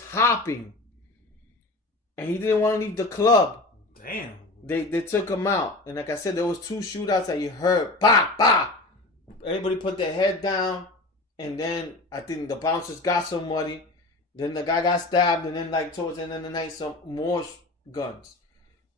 hopping, and he didn't want to leave the club. Damn. They took him out, and like I said, there was 2 shootouts that you heard, bah, bah. Everybody put their head down, and then I think the bouncers got somebody. Then the guy got stabbed, and then like towards the end of the night, some more guns.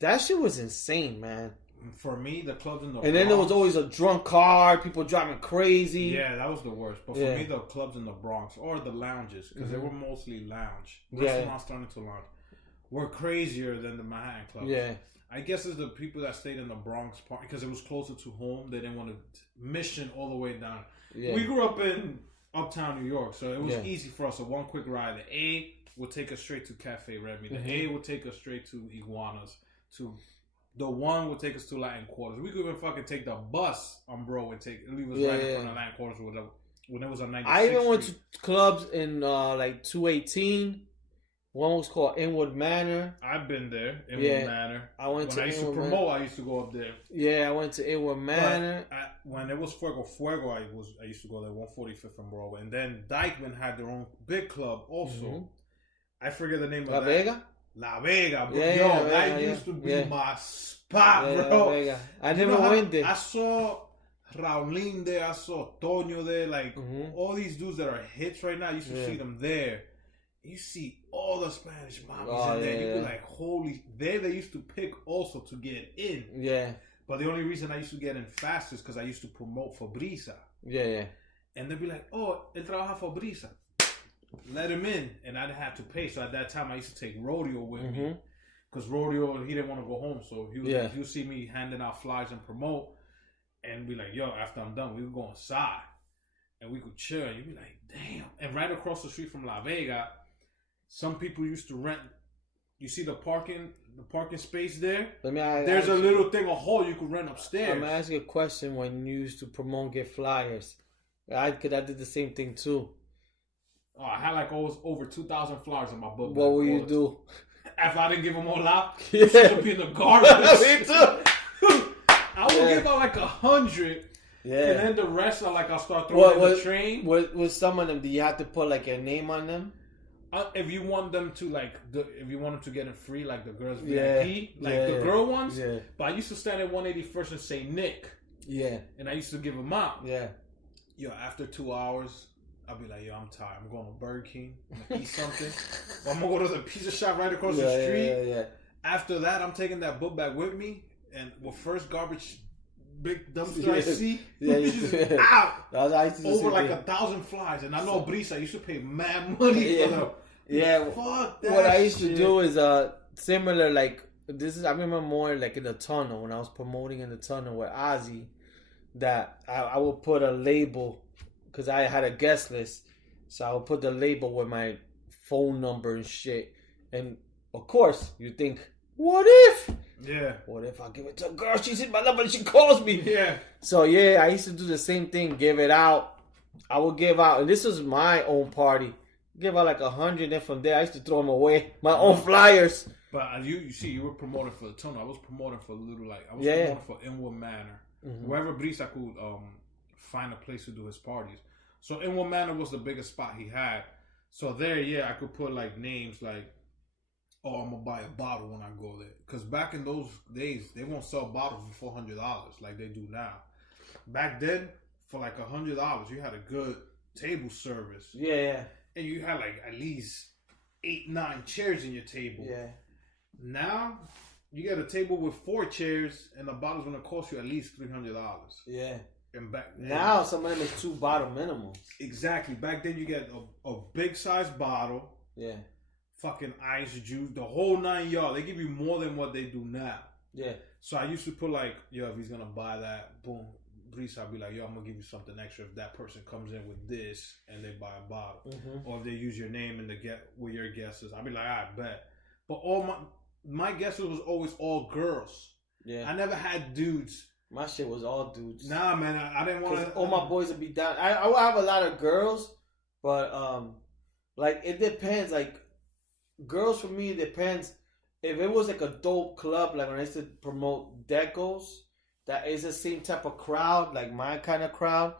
That shit was insane, man. For me, the clubs in the and Bronx, then there was always a drunk car, people driving crazy. Yeah, that was the worst. But for me, the clubs in the Bronx or the lounges, because they were mostly lounge. Restaurants turned into lounge. Were crazier than the Manhattan clubs. Yeah. I guess it's the people that stayed in the Bronx part because it was closer to home. They didn't want to mission all the way down. Yeah. We grew up in uptown New York, so it was easy for us. A one quick ride. The A would take us straight to Cafe Remy. The A would take us straight to Iguanas. The 1 would take us to Latin Quarters. We could even fucking take the bus on Bro and leave us right in front of Latin Quarters when it was on 96th I even went Street. to clubs in like 218. One was called Inwood Manor. I've been there, Inwood Manor. I went when I used to promote, I used to go up there. Yeah, I went to Inwood Manor. When it was Fuego, I used to go there, 145th and Broadway. And then Dykeman had their own big club also. I forget the name of that. La Vega? La Vega, bro. That used to be my spot, bro. La Vega. I never went there. I saw Raulín there. I saw Toño there. Like, all these dudes that are hits right now, I used to see them there. You see all the Spanish mommies in there. You be like, holy... They used to pick also to get in. Yeah. But the only reason I used to get in fast is because I used to promote for Brisa. Yeah. And they'd be like, oh, él trabaja for Brisa. Let him in. And I'd have to pay. So at that time, I used to take Rodeo with me. Because Rodeo, he didn't want to go home. So he would see me handing out flyers and promote. And be like, yo, after I'm done, we would go inside. And we could chill. And you'd be like, damn. And right across the street from La Vega, some people used to rent. You see the parking space there? There's a little thing, a hall you could rent upstairs. I'm going to ask you a question. When you used to promote, get flyers. I did the same thing too. Oh, I had like always over 2,000 flyers in my book. What would you do? If I didn't give them all out, it should be in the garbage. Me too. I would give out like 100. Yeah. And then the rest I'll start throwing in the train. With some of them, do you have to put like your name on them? If you want them to if you want them to get it free, like the girls VIP, the girl ones. Yeah. But I used to stand at 181st and say Nick. Yeah. And I used to give them out. Yeah. Yo, after 2 hours, I'll be like, yo, I'm tired. I'm going to Burger King. I'm going to eat something. Or I'm going to go to the pizza shop right across the street. Yeah. After that, I'm taking that book back with me. And with first garbage, big dumpster I see, out. Over like 1,000 flies. And I know Brisa, I used to pay mad money for them. Yeah. Fuck that What I used to do is similar, like, I remember more like in the tunnel, when I was promoting in the tunnel with Ozzy, that I would put a label, because I had a guest list, so I would put the label with my phone number and shit. And of course, you think, what if? Yeah. What if I give it to a girl? She's in my number and she calls me. Yeah. So I used to do the same thing, give it out. I would give out, and this was my own party. Give out like 100, and from there I used to throw them away. My own flyers. But you see, you were promoting for the tunnel. I was promoting for promoting for Inwood Manor. Wherever Brisa could find a place to do his parties. So Inwood Manor was the biggest spot he had. So there, I could put like names like, oh, I'm gonna buy a bottle when I go there. Because back in those days, they won't sell bottles for $400 like they do now. Back then, for like $100, you had a good table service. Yeah. And you had like at least 8-9 chairs in your table. Yeah. Now, you get a table with 4 chairs, and the bottle's gonna cost you at least $300. Yeah. And back then, now some of them is 2 bottle minimums. Exactly. Back then, you get a big size bottle. Yeah. Fucking ice, juice, the whole 9 yards. They give you more than what they do now. Yeah. So I used to put like, yo, if he's gonna buy that, boom, Brisa, I'll be like, yo, I'm gonna give you something extra if that person comes in with this and they buy a bottle, or if they use your name and with your guesses, I'll be like, I bet. But all my guesses was always all girls. Yeah. I never had dudes. My shit was all dudes. Nah, man, I didn't want to. All my boys would be down. I would have a lot of girls, but like it depends. Like girls for me, it depends. If it was like a dope club, like when I used to promote Decos, that is the same type of crowd, like my kind of crowd.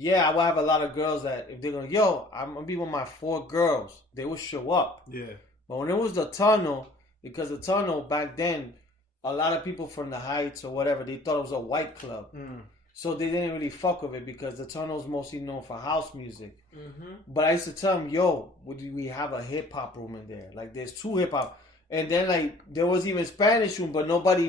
yeah, I would have a lot of girls that if they're going, yo, I'm gonna be with my 4 girls, they would show up. Yeah. But when it was the tunnel, because the tunnel back then, a lot of people from the Heights or whatever, they thought it was a white club. So they didn't really fuck with it because the tunnel's mostly known for house music. But I used to tell them, yo, we have a hip hop room in there. Like there's 2 hip hop. And then like there was even Spanish room, but nobody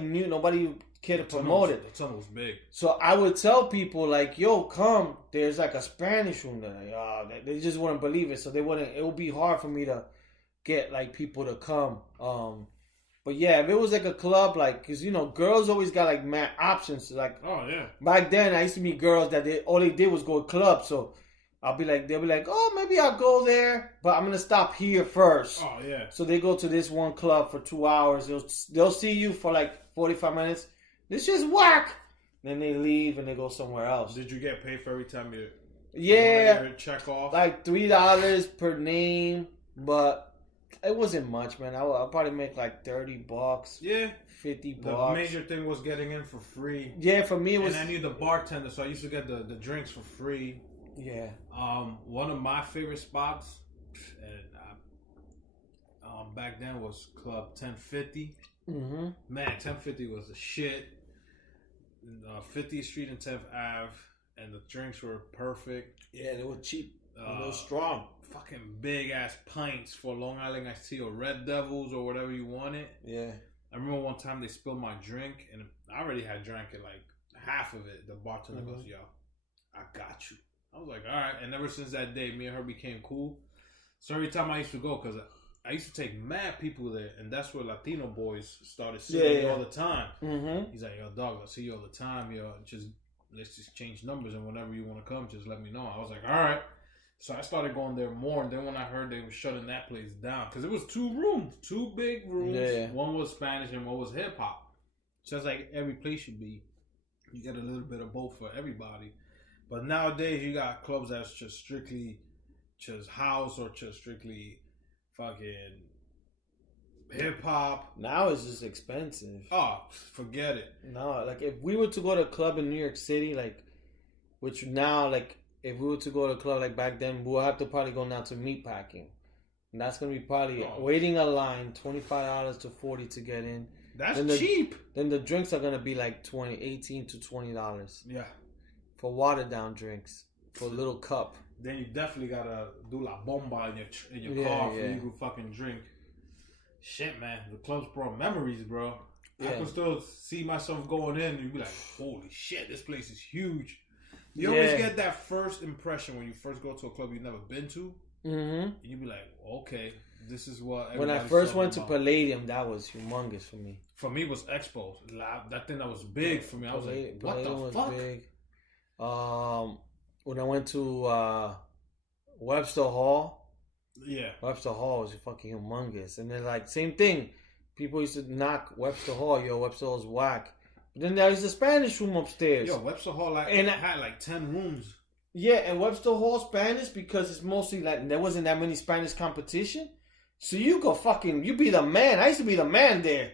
cared to promote it. The tunnel was big. So I would tell people like, yo, come, there's like a Spanish room there. Like, they just wouldn't believe it. So it would be hard for me to get like people to come. But yeah, if it was like a club, like, cause you know, girls always got like mad options. Like, oh yeah. Back then, I used to meet girls that all they did was go to clubs. So they'll be like, oh, maybe I'll go there, but I'm gonna stop here first. Oh yeah. So they go to this one club for 2 hours. They'll see you for like 45 minutes. This just whack. Then they leave and they go somewhere else. Did you get paid for every time you? Yeah. Check off. Like $3 per name, but. It wasn't much, man. I'll probably make like $30. Yeah. $50. The major thing was getting in for free. Yeah, for me it was. And I knew the bartender, so I used to get the drinks for free. Yeah. One of my favorite spots, back then was Club 1050. Man, 1050 was the shit. 50th Street and 10th Ave, and the drinks were perfect. Yeah, they were cheap. They were strong. Fucking big ass pints for Long Island iced tea or Red Devils or whatever you wanted. Yeah. I remember one time they spilled my drink and I already had drank it like half of it. The bartender goes, yo, I got you. I was like, all right. And ever since that day, me and her became cool. So every time I used to go, because I used to take mad people there, and that's where Latino boys started seeing me all the time. He's like, yo, dog, I see you all the time. Yo, let's just change numbers, and whenever you want to come, just let me know. I was like, all right. So I started going there more, and then when I heard they were shutting that place down, because it was 2 rooms, 2 big rooms. Yeah. One was Spanish and one was hip hop. So it's like every place should be. You get a little bit of both for everybody. But nowadays you got clubs that's just strictly just house or just strictly fucking hip hop. Now it's just expensive. Oh, forget it. No, like if we were to go to a club in New York City, like, which now, like, if we were to go to a club like back then, we'll have to probably go now to Meatpacking. And that's going to be probably waiting a line, $25 to $40 to get in. That's cheap. Then the drinks are going to be like $18 to $20. Yeah. For watered down drinks. For a little cup. Then you definitely got to do la bomba in your car for you to fucking drink. Shit, man. The clubs brought memories, bro. Yeah. I can still see myself going in and be like, holy shit, this place is huge. You always get that first impression when you first go to a club you've never been to. And you be like, okay, this is what. When I first went to Palladium, that was humongous for me. For me, it was Expo. That thing that was big for me. I was like, what Palladium the fuck? Was big. When I went to Webster Hall. Yeah. Webster Hall was fucking humongous. And then, like, same thing. People used to knock Webster Hall. Yo, Webster Hall's whack. But then there's the Spanish room upstairs. Yo, Webster Hall had like 10 rooms. Yeah, and Webster Hall Spanish because it's mostly like there wasn't that many Spanish competition. So you be the man. I used to be the man there.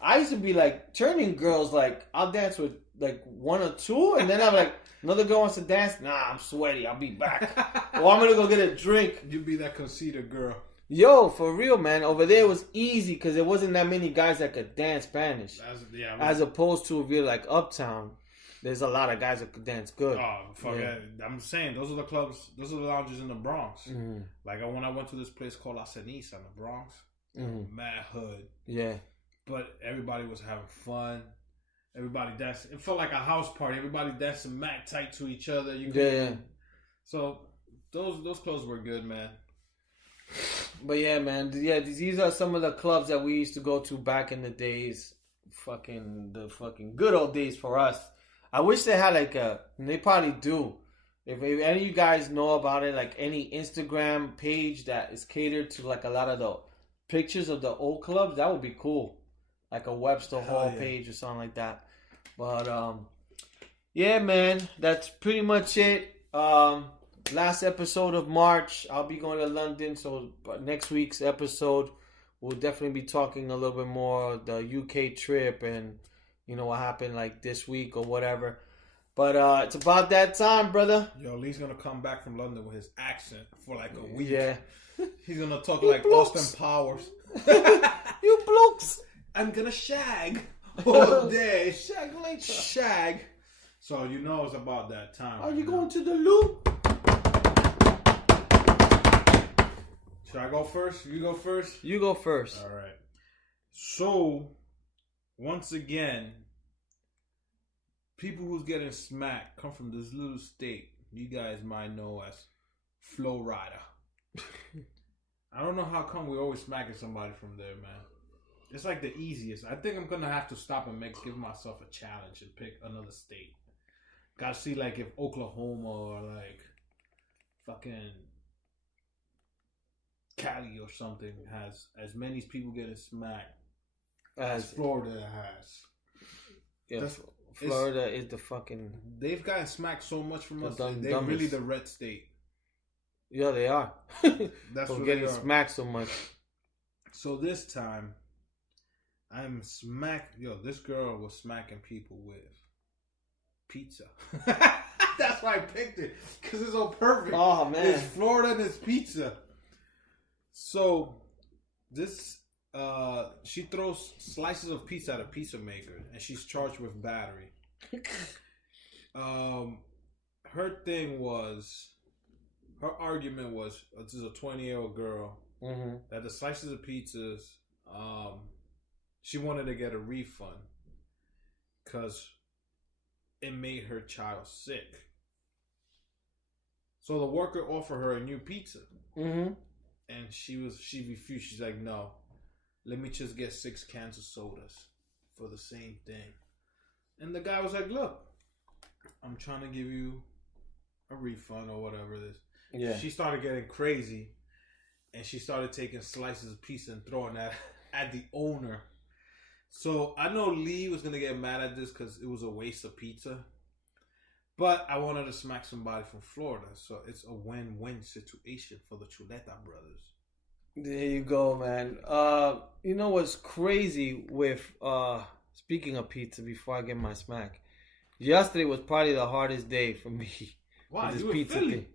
I used to be like turning girls like I'll dance with like 1 or 2 and then I'm like another girl wants to dance. Nah, I'm sweaty. I'll be back. Or I'm gonna go get a drink. You be that conceited girl. Yo, for real, man. Over there it was easy because there wasn't that many guys that could dance Spanish. As opposed to if you're like uptown, there's a lot of guys that could dance good. Oh, fuck that. I'm saying, those are the clubs, those are the lounges in the Bronx. Like when I went to this place called La Ceniza in the Bronx, mad hood. Yeah. But everybody was having fun. Everybody dancing. It felt like a house party. Everybody dancing mad tight to each other. So those clubs were good, man. But yeah, man. Yeah, these are some of the clubs that we used to go to back in the days. The fucking good old days for us. I wish they had and they probably do. If any of you guys know about it, like any Instagram page that is catered to like a lot of the pictures of the old clubs, that would be cool. Like a Webster Hall page or something like that. But yeah, man, that's pretty much it. Last episode of March, I'll be going to London. So next week's episode, we'll definitely be talking a little bit more of the UK trip and, you know, what happened like this week or whatever. But it's about that time, brother. Yo, Lee's gonna come back from London with his accent for like a week. Yeah. He's gonna talk like Austin Powers. You blokes. I'm gonna shag all day. Shag later. Shag. So you know it's about that time. Are you going to the loo? Should I go first? You go first? You go first. All right. So, once again, people who's getting smacked come from this little state you guys might know as Florida. I don't know how come we're always smacking somebody from there, man. It's like the easiest. I think I'm gonna have to stop and give myself a challenge and pick another state. Gotta see like if Oklahoma or like fucking Cali or something has as many people getting smacked as Florida has. Yeah, Florida is the fucking... They've gotten smacked so much from us. They're really the red state. Yeah, they are. That's what getting smacked so much. So this time, I'm smacked. Yo, this girl was smacking people with pizza. That's why I picked it. Because it's so perfect. Oh, man. It's Florida and it's pizza. So, this... she throws slices of pizza at a pizza maker, and she's charged with battery. Her thing was... Her argument was, this is a 20-year-old girl, that the slices of pizzas, she wanted to get a refund because it made her child sick. So the worker offered her a new pizza. And she refused. She's like, no, let me just get 6 cans of sodas for the same thing. And the guy was like, look, I'm trying to give you a refund or whatever it is. Yeah. She started getting crazy, and she started taking slices of pizza and throwing that at the owner. So I know Lee was gonna get mad at this because it was a waste of pizza, but I wanted to smack somebody from Florida, so it's a win-win situation for the Chuleta brothers. There you go, man. You know what's crazy with speaking of pizza? Before I get my smack, yesterday was probably the hardest day for me. Why? This you pizza Philly? thing.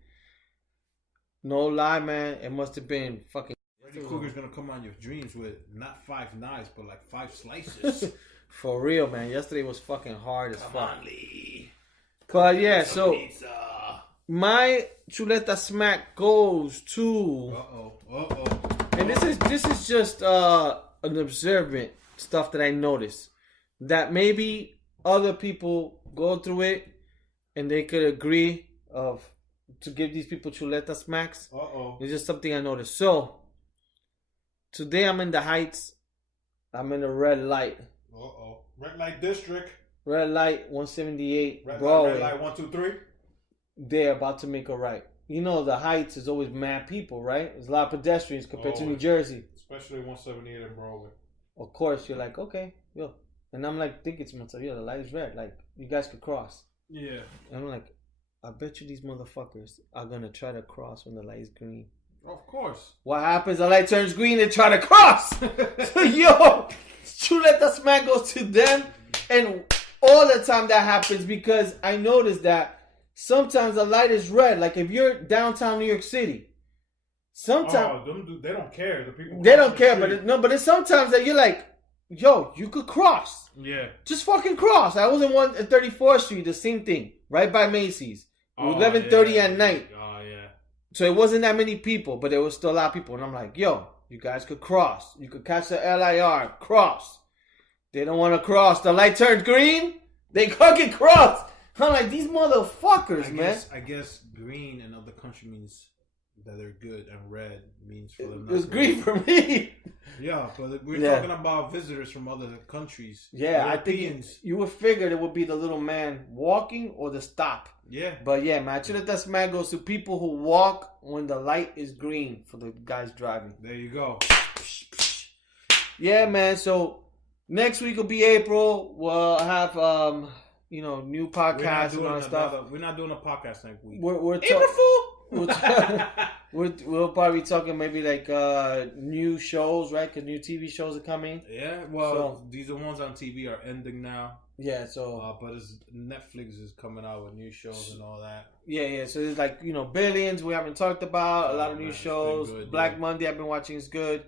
No lie, man. It must have been fucking... Freddy Krueger's gonna come on your dreams with not 5 knives, but like 5 slices. For real, man. Yesterday was fucking hard as fuck. Come on, Lee. But yeah, so... Pizza. My Chuleta smack goes to... And this is just an observant stuff that I noticed. That maybe other people go through it and they could agree to give these people Chuleta smacks. It's just something I noticed. So, today I'm in the Heights. I'm in a red light. Red light district. Red light 178 Broadway. Red light 1, 2, 3. They're about to make a right. You know the Heights is always mad people, right? There's a lot of pedestrians compared to New Jersey. Especially 178 in Broadway. Of course, you're like, okay, yo. And I'm like thinking to myself, yo, the light is red. Like, you guys could cross. Yeah. And I'm like, I bet you these motherfuckers are going to try to cross when the light is green. Of course. What happens? The light turns green, they try to cross. So, yo, Chuleta smack goes to them. And all the time that happens because I noticed that sometimes the light is red. Like if you're downtown New York City. Sometimes... they don't care. The people they don't care, but it's sometimes that you're like, yo, you could cross. Yeah. Just fucking cross. I was in 34th Street, the same thing. Right by Macy's. 11:30 at night. Oh, yeah. So it wasn't that many people, but there was still a lot of people. And I'm like, yo, you guys could cross. You could catch the LIR. Cross. They don't want to cross. The light turns green. They fucking cross. I'm like, these motherfuckers, man. I guess green in other country means that they're good, and red means for them. It was green for me. Yeah, but we're talking about visitors from other countries. Yeah, I think you would figure it would be the little man walking or the stop. Yeah. But yeah, man, Chuleta smack goes to people who walk when the light is green for the guys driving. There you go. Yeah, man. So next week will be April. We'll have new podcasts and all that stuff. We're not doing a podcast next week. We're April Fool. we'll probably be talking maybe like new shows, right? Because new TV shows are coming. Yeah, well, these are ones on TV are ending now. Yeah, so but Netflix is coming out with new shows and all that. Yeah. So there's like Billions we haven't talked about. A lot of new shows. Black Monday I've been watching is good.